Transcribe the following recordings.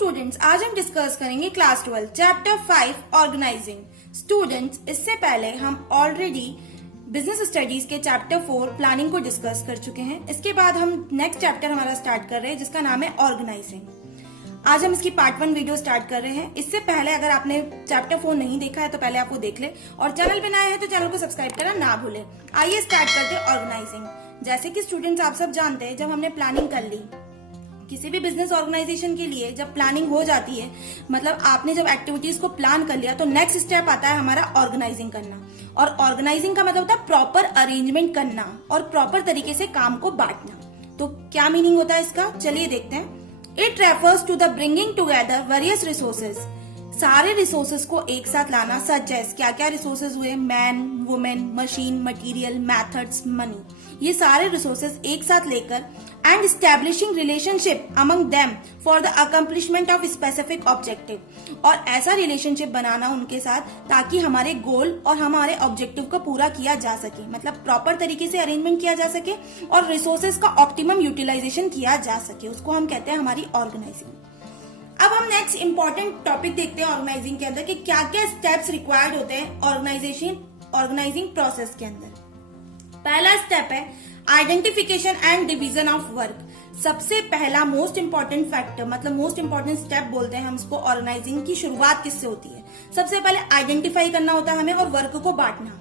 Students, आज हम discuss करेंगे क्लास 12 चैप्टर 5 ऑर्गेनाइजिंग। स्टूडेंट्स, इससे पहले हम ऑलरेडी बिजनेस स्टडीज के चैप्टर 4 प्लानिंग को डिस्कस कर चुके हैं। इसके बाद हम नेक्स्ट चैप्टर हमारा स्टार्ट कर रहे हैं जिसका नाम है ऑर्गेनाइजिंग। आज हम इसकी पार्ट 1 वीडियो स्टार्ट कर रहे हैं। इससे पहले अगर आपने चैप्टर 4 नहीं देखा है तो पहले आपको देख ले, और चैनल पे नया है तो चैनल को सब्सक्राइब करना ना भूले। आइए स्टार्ट करते हैं ऑर्गेनाइजिंग। जैसे कि स्टूडेंट्स आप सब जानते हैं, जब हमने प्लानिंग कर ली किसी भी बिजनेस ऑर्गेनाइजेशन के लिए, जब प्लानिंग हो जाती है, मतलब आपने जब एक्टिविटीज को प्लान कर लिया, तो नेक्स्ट स्टेप आता है हमारा ऑर्गेनाइजिंग करना। और ऑर्गेनाइजिंग का मतलब होता है प्रॉपर अरेंजमेंट करना और प्रॉपर तरीके से काम को बांटना। तो क्या मीनिंग होता है इसका, चलिए देखते हैं। It refers to the bringing together various resources, सारे रिसोर्सेज को एक साथ लाना। सच एज क्या क्या रिसोर्सेज हुए, man, women, machine, material, methods, money, ये सारे रिसोर्सेज एक साथ लेकर and establishing relationship among them for the accomplishment of specific objective, और ऐसा रिलेशनशिप बनाना उनके साथ ताकि हमारे गोल और हमारे ऑब्जेक्टिव को पूरा किया जा सके, मतलब प्रॉपर तरीके से अरेंजमेंट किया जा सके और रिसोर्सेज का ऑप्टिमम यूटिलाइजेशन किया जा सके। उसको हम कहते हैं हमारी ऑर्गेनाइजिंग। अब हम नेक्स्ट इंपॉर्टेंट टॉपिक देखते हैं ऑर्गेनाइजिंग के अंदर कि क्या क्या स्टेप्स रिक्वायर्ड होते हैं ऑर्गेनाइजिंग प्रोसेस के अंदर। पहला स्टेप है identification and division of work. सबसे पहला मोस्ट इंपॉर्टेंट फैक्टर, मतलब मोस्ट इंपॉर्टेंट स्टेप बोलते हैं हम इसको। ऑर्गेनाइजिंग की शुरुआत किससे होती है? सबसे पहले आइडेंटिफाई करना होता है हमें और वर्क को बांटना।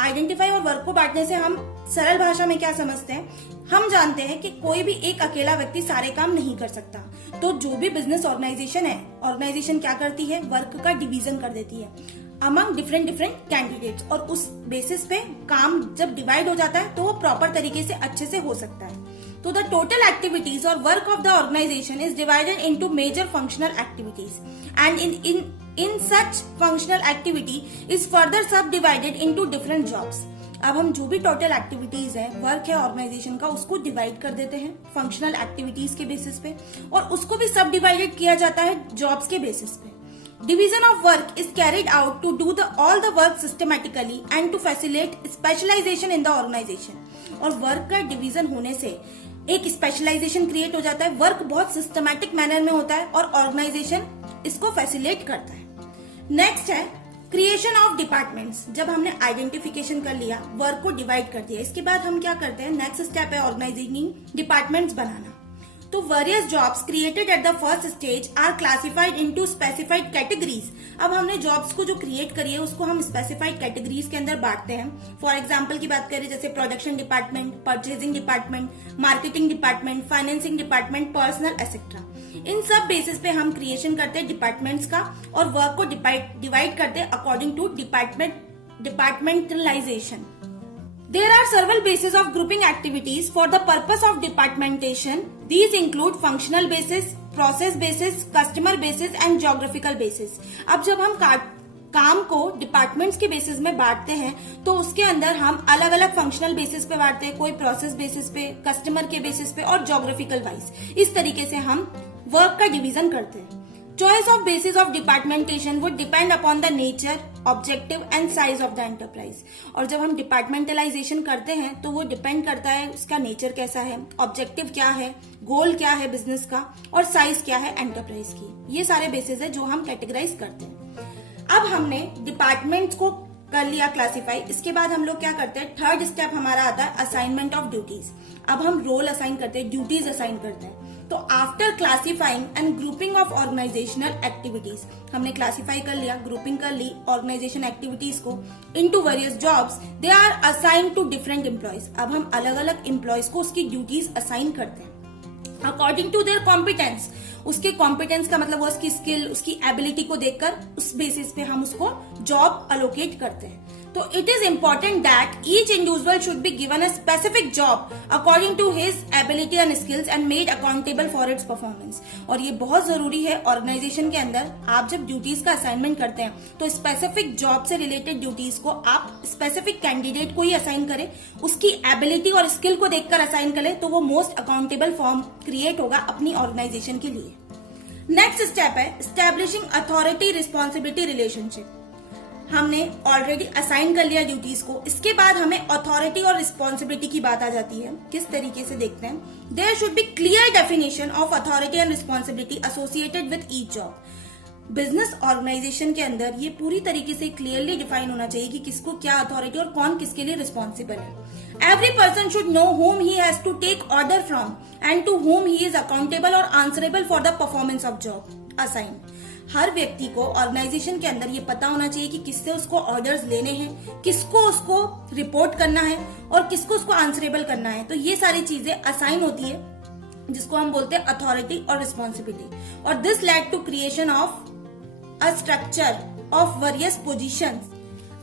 आइडेंटिफाई और वर्क को बांटने से हम सरल भाषा में क्या समझते हैं, हम जानते हैं कि कोई भी एक अकेला व्यक्ति सारे काम नहीं कर सकता। तो जो भी बिजनेस ऑर्गेनाइजेशन है, ऑर्गेनाइजेशन क्या करती है, वर्क का डिवीजन कर देती है अमंग डिफरेंट कैंडिडेट्स, और उस बेसिस पे काम जब डिवाइड हो जाता है तो वो प्रॉपर तरीके से अच्छे से हो सकता है। तो द टोटल एक्टिविटीज और work of the organisation is divided into major functional activities and in such functional activity is further subdivided into different jobs। अब हम जो भी टोटल एक्टिविटीज है, वर्क है ऑर्गेनाइजेशन का, उसको डिवाइड कर देते हैं फंक्शनल एक्टिविटीज के बेसिस पे, और उसको भी सब डिवाइडेड किया जाता है जॉब्स के बेसिस पे। Division of work is carried out to do all the work systematically and to facilitate specialisation in the organisation. और वर्क का डिवीजन होने से एक स्पेशलाइजेशन क्रिएट हो जाता है, वर्क बहुत सिस्टमैटिक मैनर में होता है और ऑर्गेनाइजेशन इसको फैसिलिटेट करता है। नेक्स्ट है क्रिएशन ऑफ डिपार्टमेंट्स। जब हमने आइडेंटिफिकेशन कर लिया, वर्क को डिवाइड कर दिया, इसके बाद हम क्या करते हैं, नेक्स्ट स्टेप है ऑर्गेनाइजिंग डिपार्टमेंट्स बनाना। तो various jobs created at the first stage are classified into specified categories. अब हमने जॉब्स को जो क्रिएट करी है उसको हम स्पेसिफाइड कैटेगरीज के अंदर बांटते हैं। फॉर एग्जांपल की बात करें, जैसे production department, purchasing department, marketing department, financing department, personal etcetera. इन सब बेसिस पे हम क्रिएशन करते हैं डिपार्टमेंट्स का और वर्क को डिवाइड करते हैं according to departmentalisation. There are several bases of grouping activities for the purpose of departmentation. These include functional basis, process basis, customer basis and geographical basis. अब जब हम काम को डिपार्टमेंट्स के बेसिस में बांटते हैं तो उसके अंदर हम अलग अलग फंक्शनल बेसिस पे बांटते हैं, कोई प्रोसेस बेसिस पे, कस्टमर के बेसिस पे और जोग्राफिकल वाइज। इस तरीके से हम वर्क का डिवीजन करते हैं। Choice of basis of departmentation would depend upon the nature, objective and size of the enterprise। और जब हम डिपार्टमेंटलाइजेशन करते हैं तो वो डिपेंड करता है उसका नेचर कैसा है, ऑब्जेक्टिव क्या है, गोल क्या है बिजनेस का, और साइज क्या है एंटरप्राइज की। ये सारे बेसिस है जो हम कैटेगराइज करते हैं। अब हमने डिपार्टमेंट्स को कर लिया क्लासिफाई, इसके बाद हम लोग क्या करते हैं, थर्ड स्टेप हमारा आता है असाइनमेंट ऑफ ड्यूटीज। अब हम रोल असाइन करते हैं, ड्यूटीज असाइन करते हैं। तो after classifying and grouping of organisational activities, हमने क्लासिफाई कर लिया, ग्रुपिंग कर ली ऑर्गेनाइजेशन एक्टिविटीज को into various jobs, they are assign to different employees. अब हम अलग अलग एम्प्लॉयज को उसकी ड्यूटीज असाइन करते हैं अकॉर्डिंग टू देयर कॉम्पिटेंस। उसके कॉम्पिटेंस का मतलब वो उसकी स्किल, उसकी एबिलिटी को देखकर उस बेसिस पे हम उसको जॉब अलोकेट करते हैं। तो it is important that each individual should be given a specific job according to his ability and skills and made accountable for its performance. और ये बहुत जरूरी है ऑर्गेनाइजेशन के अंदर, आप जब ड्यूटीज का असाइनमेंट करते हैं तो स्पेसिफिक जॉब से रिलेटेड ड्यूटीज को आप स्पेसिफिक कैंडिडेट को ही असाइन करें, उसकी एबिलिटी और स्किल को देखकर असाइन करें, तो वो मोस्ट अकाउंटेबल फॉर्म क्रिएट होगा अपनी ऑर्गेनाइजेशन के लिए। नेक्स्ट स्टेप है एस्टैब्लिशिंग अथॉरिटी रिस्पॉन्सिबिलिटी रिलेशनशिप। हमने ऑलरेडी असाइन कर लिया ड्यूटीज को। इसके बाद हमें अथॉरिटी और रिस्पॉन्सिबिलिटी की बात आ जाती है। किस तरीके से देखते हैं, there should be clear definition of authority and responsibility associated with each job. Business organisation के अंदर ये पूरी तरीके से क्लियरली डिफाइन होना चाहिए कि किसको क्या अथॉरिटी और कौन किसके लिए रिस्पॉन्सिबल है। Every person should know whom he has to take order from and to whom he is accountable or answerable for the performance of job assigned। हर व्यक्ति को ऑर्गेनाइजेशन के अंदर ये पता होना चाहिए कि किससे उसको ऑर्डर्स लेने हैं, किसको उसको रिपोर्ट करना है और किसको उसको आंसरेबल करना है। तो ये सारी चीजें असाइन होती है जिसको हम बोलते हैं अथॉरिटी और रिस्पॉन्सिबिलिटी। और this led to creation of a structure of various positions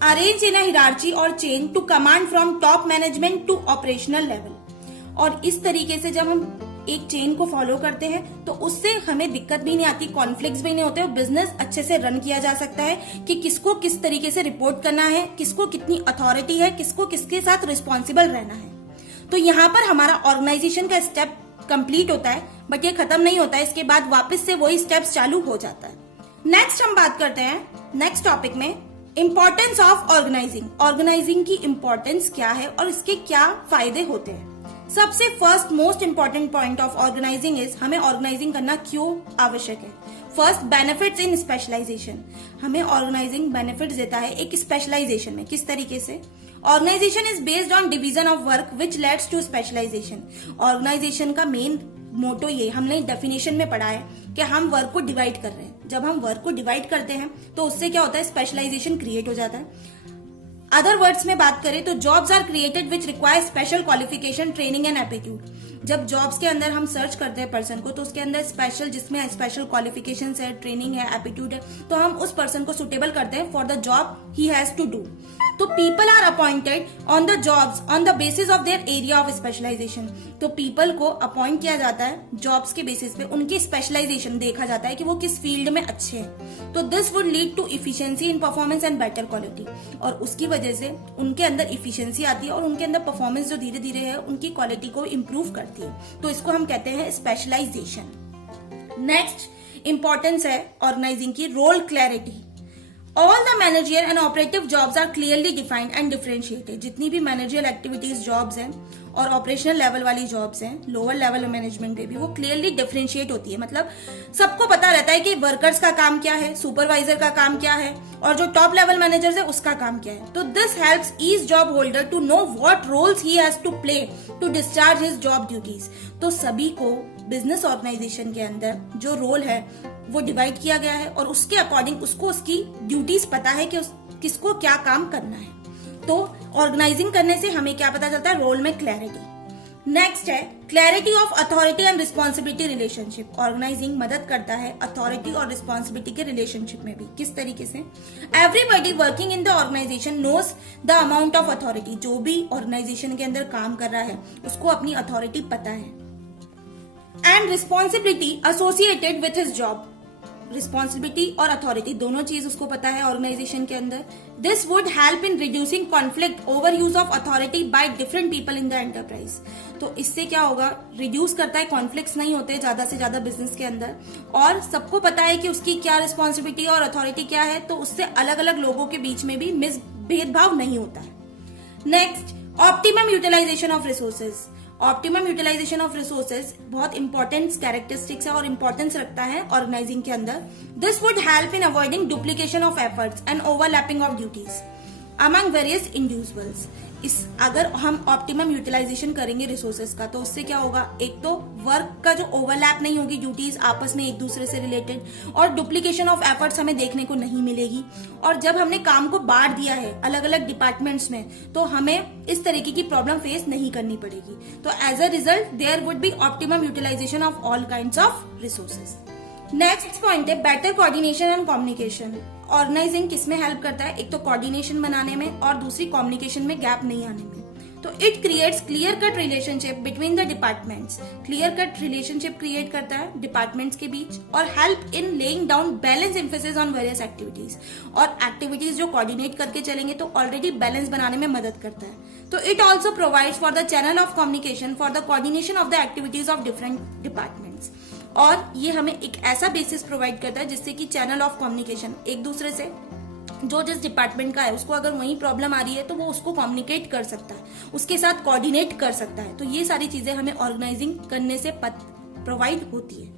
arranged in a hierarchy or chain to command from top management to operational level। और इस तरीके से जब हम एक चेन को फॉलो करते हैं तो उससे हमें दिक्कत भी नहीं आती, कॉन्फ्लिक्ट्स भी नहीं होते और बिजनेस अच्छे से रन किया जा सकता है कि किसको किस तरीके से रिपोर्ट करना है, किसको कितनी अथॉरिटी है, किसको किसके साथ रिस्पॉन्सिबल रहना है। तो यहाँ पर हमारा ऑर्गेनाइजेशन का स्टेप कंप्लीट होता है, बट ये खत्म नहीं होता है। इसके बाद वापस से वही स्टेप्स चालू हो जाता है। नेक्स्ट हम बात करते हैं नेक्स्ट टॉपिक में इंपॉर्टेंस ऑफ ऑर्गेनाइजिंग। ऑर्गेनाइजिंग की इंपॉर्टेंस क्या है और इसके क्या फायदे होते हैं। सबसे first most important point of organising is हमें ऑर्गेनाइजिंग करना क्यों आवश्यक है। First, benefits in specialisation. हमें ऑर्गेनाइजिंग बेनिफिट्स देता है एक स्पेशलाइजेशन में। किस तरीके से, organisation is based on division of work which leads to specialisation. Organisation का मेन मोटो ये हमने डेफिनेशन में पढ़ा है कि हम वर्क को डिवाइड कर रहे हैं। जब हम वर्क को डिवाइड करते हैं तो उससे क्या होता है, स्पेशलाइजेशन क्रिएट हो जाता है। अदर वर्ड्स में बात करें तो jobs are created which require special qualification, training and aptitude. जब जॉब्स के अंदर हम सर्च करते हैं पर्सन को तो उसके अंदर स्पेशल, जिसमें स्पेशल क्वालिफिकेशन है, ट्रेनिंग है, एप्टीट्यूड है, तो हम उस पर्सन को सुटेबल करते हैं for the job he has to do. तो people are appointed on the jobs on the basis of their area of specialisation. तो पीपल को अपॉइंट किया जाता है जॉब्स के बेसिस पे, उनकी स्पेशलाइजेशन देखा जाता है कि वो किस फील्ड में अच्छे हैं। तो this would lead to efficiency in performance and better quality. और उसकी वजह से उनके अंदर इफिशियंसी आती है और उनके अंदर परफॉर्मेंस जो धीरे धीरे है उनकी क्वालिटी को इम्प्रूव करती है। तो इसको हम कहते हैं स्पेशलाइजेशन। नेक्स्ट इंपॉर्टेंस है ऑर्गेनाइजिंग की role clarity. All the managerial and operative jobs are clearly defined and differentiated। जितनी भी मैनेजरियल एक्टिविटीज जॉब्स हैं और ऑपरेशनल लेवल वाली जॉब्स हैं, लोअर लेवल मैनेजमेंट पे भी वो क्लियरली डिफरेंशिएट होती है। मतलब सबको पता रहता है कि वर्कर्स का काम क्या है, सुपरवाइजर का काम क्या है और जो टॉप लेवल मैनेजर्स है उसका काम क्या है। तो this helps each job holder to know what roles he has to play to discharge his job duties. तो सभी को बिजनेस ऑर्गेनाइजेशन के अंदर जो रोल है वो डिवाइड किया गया है और उसके अकॉर्डिंग उसको उसकी ड्यूटीज पता है कि किसको क्या काम करना है। तो ऑर्गेनाइजिंग करने से हमें क्या पता चलता है, रोल में क्लैरिटी। नेक्स्ट है clarity of authority and responsibility relationship. Organising मदद करता है अथॉरिटी और रिस्पॉन्सिबिलिटी के रिलेशनशिप में भी। किस तरीके से, everybody working in the organisation knows the amount of authority. जो भी ऑर्गेनाइजेशन के अंदर काम कर रहा है उसको अपनी अथॉरिटी पता है। And responsibility associated with his job. Responsibility और अथॉरिटी दोनों चीज उसको पता है ऑर्गेनाइजेशन के अंदर। This would help in reducing conflict over use of authority by different people in the enterprise. तो इससे क्या होगा, रिड्यूस करता है, कॉन्फ्लिक्ट्स नहीं होते ज्यादा से ज्यादा बिजनेस के अंदर और सबको पता है कि उसकी क्या रिस्पॉन्सिबिलिटी और अथॉरिटी क्या है। तो उससे अलग अलग लोगों के बीच में भी भेदभाव नहीं होता है। Next, optimum utilisation of resources. Optimum utilisation of resources बहुत इंपॉर्टेंट कैरेक्टरिस्टिक्स है और इंपॉर्टेंस रखता है ऑर्गेनाइजिंग के अंदर। This would help in avoiding duplication of efforts and overlapping of duties among various individuals. अगर हम ऑप्टिमम यूटिलाइजेशन करेंगे रिसोर्सेज का तो उससे क्या होगा, एक तो वर्क का जो ओवरलैप नहीं होगी, ड्यूटीज आपस में एक दूसरे से रिलेटेड, और डुप्लीकेशन ऑफ एफर्ट्स हमें देखने को नहीं मिलेगी। और जब हमने काम को बांट दिया है अलग अलग डिपार्टमेंट्स में तो हमें इस तरीके की प्रॉब्लम फेस नहीं करनी पड़ेगी। तो as a result there would be optimum utilisation of all kinds of resources. Next point है better coordination and communication. Organising किसमें हेल्प करता है, एक तो कोऑर्डिनेशन बनाने में और दूसरी कम्युनिकेशन में गैप नहीं आने में। तो it creates clear cut relationship between the departments. Clear cut relationship create करता है डिपार्टमेंट्स के बीच और help in laying down balance emphasis on various activities. और एक्टिविटीज जो कोऑर्डिनेट करके चलेंगे तो ऑलरेडी बैलेंस बनाने में मदद करता है। तो it also provides for the channel of communication for the coordination of the activities of different departments. और ये हमें एक ऐसा बेसिस प्रोवाइड करता है जिससे कि चैनल ऑफ कम्युनिकेशन एक दूसरे से जो जिस डिपार्टमेंट का है उसको अगर वही प्रॉब्लम आ रही है तो वो उसको कम्युनिकेट कर सकता है, उसके साथ कोऑर्डिनेट कर सकता है। तो ये सारी चीजें हमें ऑर्गेनाइजिंग करने से प्रोवाइड होती है।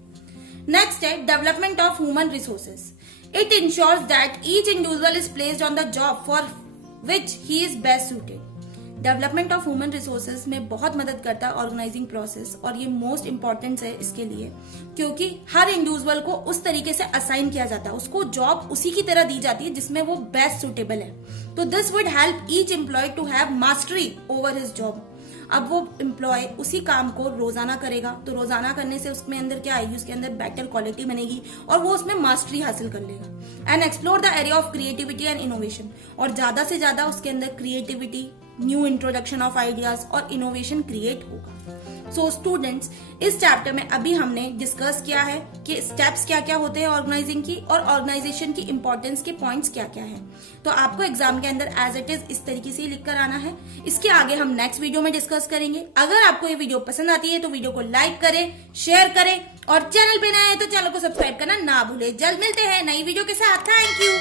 नेक्स्ट है development of human resources. It ensures that each individual is placed on the job for which he is best suited. Development of human resources में बहुत मदद करता है ऑर्गेनाइजिंग प्रोसेस, और ये मोस्ट इंपॉर्टेंट है इसके लिए, क्योंकि हर इंडिविजुअल को उस तरीके से असाइन किया जाता है, उसको जॉब उसी की तरह दी जाती है जिसमें वो बेस्ट सुटेबल है। तो this would help each employee to have mastery over his job. अब वो एम्प्लॉय उसी काम को रोजाना करेगा, तो रोजाना करने से उसमें अंदर क्या आएगी, उसके अंदर बेटर क्वालिटी बनेगी और वो उसमें मास्टरी हासिल कर लेगा। And explore the area of creativity and innovation, और ज्यादा से ज्यादा उसके अंदर creativity, new introduction of ideas और इनोवेशन क्रिएट होगा। सो स्टूडेंट्स, इस चैप्टर में अभी हमने डिस्कस किया है कि स्टेप्स क्या क्या होते हैं ऑर्गेनाइजिंग की, और ऑर्गेनाइजेशन की इंपॉर्टेंस के पॉइंट्स क्या क्या है। तो आपको एग्जाम के अंदर एज इट इज इस तरीके से ही लिख कर आना है। इसके आगे हम नेक्स्ट वीडियो में डिस्कस करेंगे। अगर आपको ये वीडियो पसंद आती है तो वीडियो को लाइक करें, शेयर करें, और चैनल पे नए हैं तो चैनल को सब्सक्राइब करना ना भूलें। जल्द मिलते हैं नई वीडियो के साथ। Thank you.